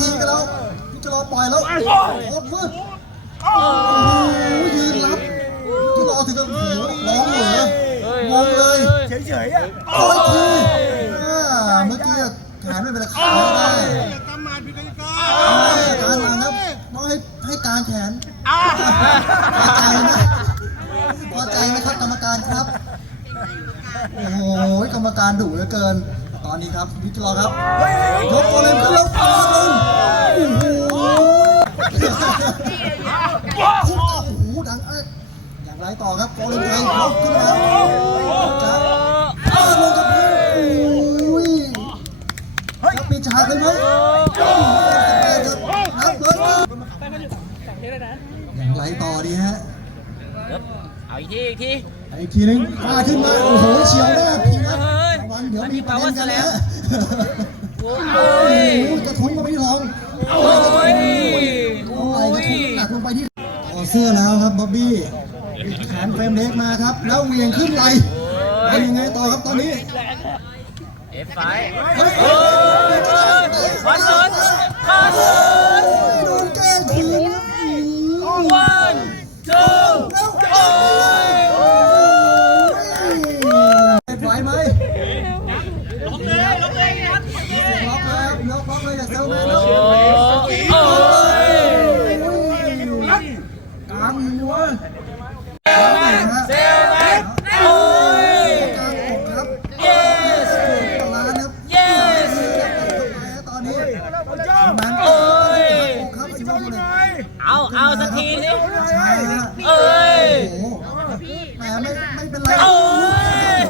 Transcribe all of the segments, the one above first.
ทีกันแล้วพี่จะรอปล่อยแล้วโอ้โหมืดโอ้โหยืนรับพี่รอถึงกับโอ้โหร้องเหรองงเลยเฉยๆอะโอ้ยทีอ่าเมื่อกี้แขนไม่เป็นไรขาได้กำมันพิธีกให้การนะครับต้องให้ให้การแขนพอใจไหมพอใจไหมครับกรรมการครับ โอ้โหกรรมการดุเหลือเกิน ตอนนี้ครับพิจารณาครับยกตัวเลยขึ้นแล้วปาลงโอ้โหพุ่งออกโอ้โหดังเอ้ยอย่างไรต่อครับโกเลนไทยยกขึ้นมาจะปาลงกับพื้นโอ้ยจะปิดฉากเลยไหมนับเลยอย่างไรต่อดีฮะเอาอีกทีอีกทีอีกทีนึงฟาขึ้นมาโอ้โหเฉียวหน้าพี่นะระวัง เดี๋ยวมีประเด็นกันนะโอ้โอ้ยโหจะทุนมาไม่ลองโอ้ยโอ้ยจะทุนหนักลงไปที่ต่อเสื้อแล้วครับบ๊อบบี้แขนเฟรมเล็กมาครับ แล้วเหวียงขึ้นไหลเป็นยังไงต่อครับตอนนี้เอฟไฟเฮ้ยโอ้ยวันเซิร์วันเซิร์โดนแกล้งคืน วันทูโอ้ย ไหวไหมล็อกเลยล็อกเลยล็อกเลยล็อกเลยล็อกเลยอย่าเซลแมนแล้ว โอ้ย กลางหัว เซลแมนโอ้ย กลางอกครับ yes ล้านครับ yes ตอนนี้มัน โอ้ย ครับสิบห้าเลย เอาเอาสักทีสิ ใช่ฮะ เอ้ย โอ้โหแหมไม่ไม่เป็นไร โอ้ย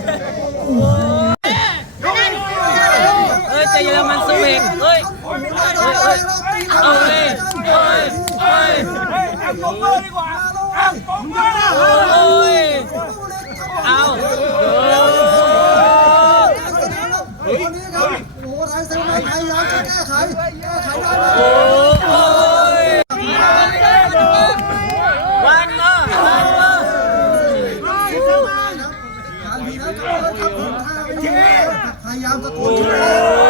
เอ้ยใจเยอรมันสวีทเอ้ย เอ้ยเอ้ยเอ้ยเอ้ย แอมลงเลยดีกว่าแอมลงเลยโอ้ยเอาเออโอ้โหไทยเซลล์ไทยยามจะแก้ไขแก้ไขได้ไหมโอ้ยวันเนาะวันเนาะพยายามตะโกน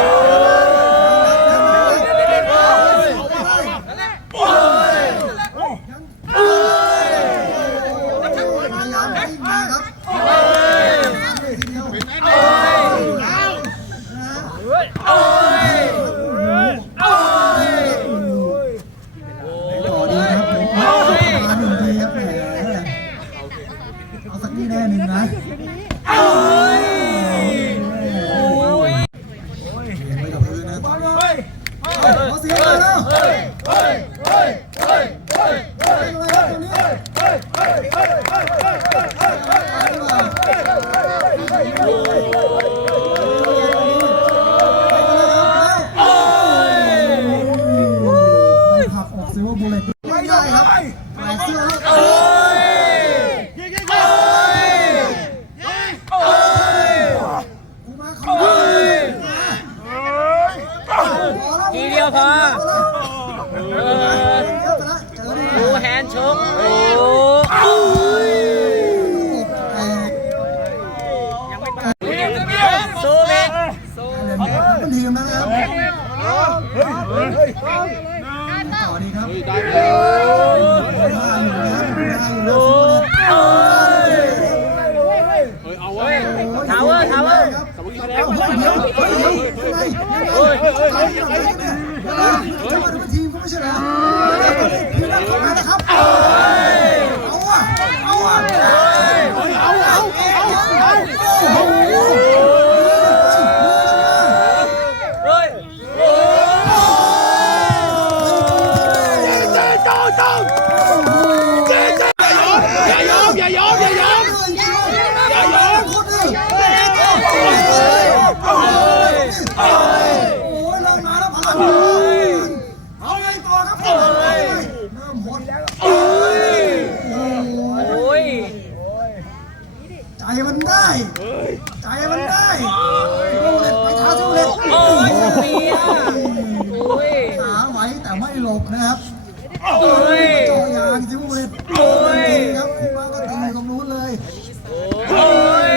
Hey! Oh! ะมาดูทีมก็ไม่ใช่เหรอ บนะครับโอ้ยจ่อยางจิบุริตโอ้ยครับคุณป้าก็ตีอยู่ตรงนู้นเลยโอ้ย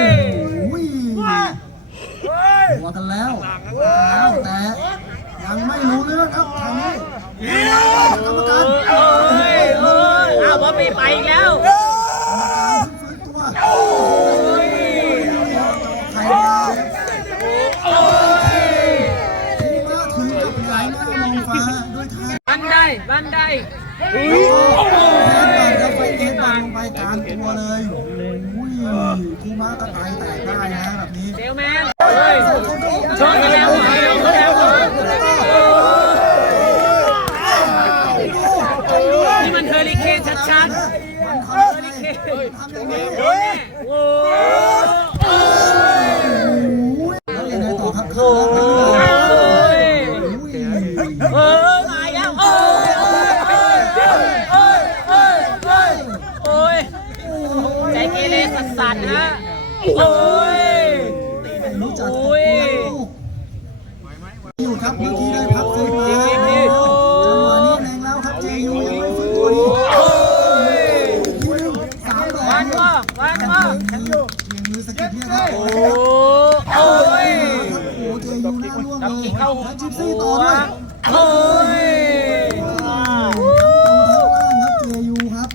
อุ้ยหัวกันแล้วแล้วแต่ยังไม่รู้เรื่องครับทางนี้กรรมการโอ้ยอ้าวบอมบี้ไปอีกแล้ว ไดบันไดเทสบังครับไปเทสบังลงไปกลางตัวเลยอุ้ยคูม้ากระต่ายแตกได้นะแบบนี้ เซลแมนเฮ้ยชนกันแล้วชนกันแล้วนี่มันเฮอริเคนชัด มันทำยังไงทำยังไง ๆโอ้ยโอ้ย แล้วยังไงต่อครับ โอ้ย อุ้ย เออตายแล้วโอ้ยโอ้ยโอ้ยโอ้ยโอ้ยโอ้ยใจเกเร สัสๆนะโอ้ยรู้จักโอ้ยอยู่ครับเมื่อกี้ได้พักฟื้นมาจังหวะนี้แรงแล้วครับเจยูยังไม่ฟื้นตัวดีทีนึงสามดอกวันเดียวว่าวันว่ายิงมือสะกิดเนี่ยครับโอ้โอ้ยโอ้เจยูหน้าร่วงกับเลยกินเข้าแล้วจิปซี่ต่อด้วยโอ้ย ทั้งบนทั้งล่างครับเจยูครับ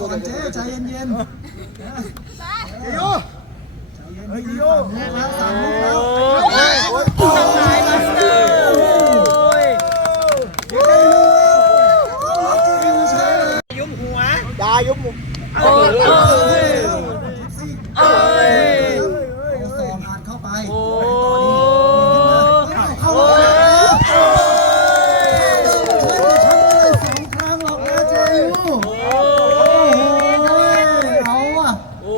ก่อนเจ๊ ใจเย็นๆเจยูใจเย็นๆแล้วสามลูกแล้ว โอ้ยทำลายมาสเตอร์โอ้ย ยุ้มหัวดายุ้มหัว โอ้ยโอ้ยโอ้ย สองผ่านเข้าไป โอ้ เข้า โอ้ ไป ย สองครั้งหรอกนะเจยู โอ้ เอาอะ โอ้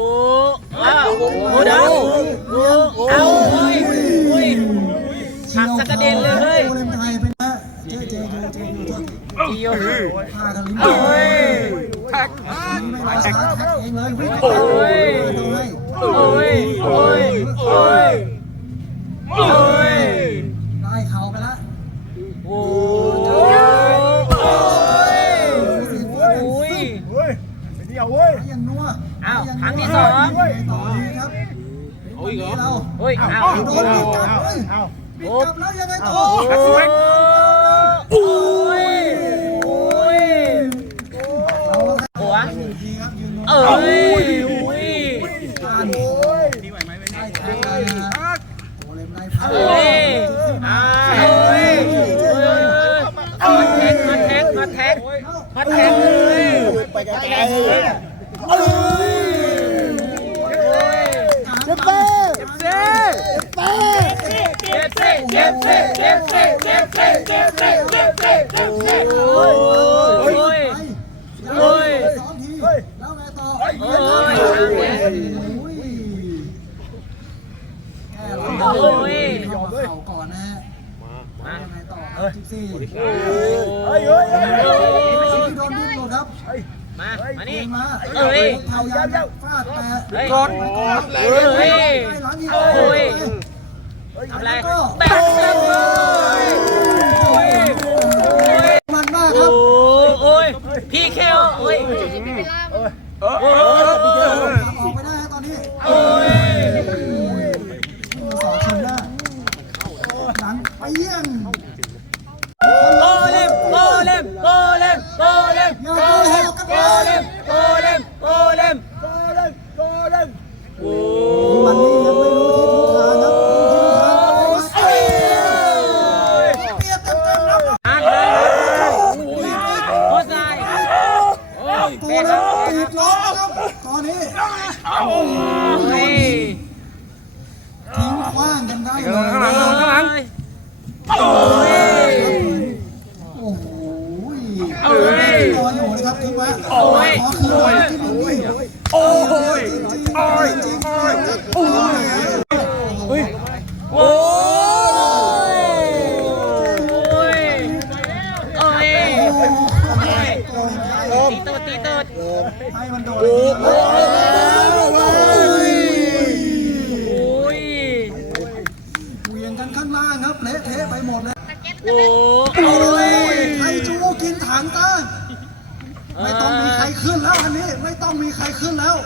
อ้าวโอ้เดาโอ้เอาเฮ้ยเฮ้ย หักสักกระเด็นเลยเฮ้ย โอเลมไทยเป็นนะเจเจยูเจยูโทษ จีโอ พากันลิ้น โอ้ย ไม่รอช้าเองเลยวิ่งโอ้ยดูให้โอ้ยโอ้ยโอ้ยโอ้ยได้เข่าไปละโอ้ยโอ้ยโอ้ยเฮ้ยเดี๋ยวเว้ยยังนัวอ้าวครั้งที่สองต่อครับเอาอีกเหรอเราโอ้ยอ้าวโดนบิดกลับเลยเอาบิดกลับแล้วยังไงต่อโอ้ยโอ้ย เอาละครับ หัว หนึ่ง ทีครับยืนนัวเอ้ยโอ้ยการโอ้ยได้แทงกันนะฮะโอเลมไล่พาเอ้ยอ้าวเอ้ยเอ้ยมาแท็กมาแท็กมาแท็กมาแท็กเลยไปไกลเอ้ยเจ็บเป้เจ๊เป้เจ็บเซ่เจ็บเซ่เจ็บเซ่เจ็บเซ่เจ็บเซ่เจ็บเซ่เจ็บเซ่โอ้ย โอ้ย สองทีแล้วไงต่อ โอ้ย โอ้ ยแก้หลังโอ้ยเข้ามเข่าก่อนนะฮะมายังไงต่อครับจิ๊กซี่เฮ้ยเฮ้ยเฮ้ยจิ๊กซี่โดนดิ้นหมดครับมา มานี่มาเอ้ยพยายามจะฟาดแต่ก่อนก่อนเฮ้ยหลังอีกโอ้ยทำไรแตะเต็มเลยมันมากครับโอ้ยพี่เคลโอ้ยโอ้อ โอ้ยทิ้งขว้างกันได้เลยข้างหลังข้างหลังโอ้ยโอ้โหโอ้ย นอนอยู่นะครับทิ้งไว้โอ้ย ขอคืนหน่อยที่ ขึ้นแล้วอันนี้ไม่ต้องมีใครขึ้นแล้ว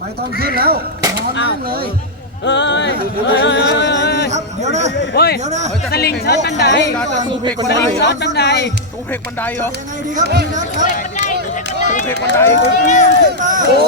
ไม่ต้องขึ้นแล้วนอนนั่งเลยเอ้ยเดี๋ยวเอ้ยนะเอ้ยครับเดี๋ยวนะเฮ้ยเดี๋ยวนะสลิงช็อตบันไดสลิงช็อตบันไดตู้เพลงบันไดเหรอยังไงดีครับพี่นัทครับตู้เพลงบันไดเวียงขึ้นมาโอ้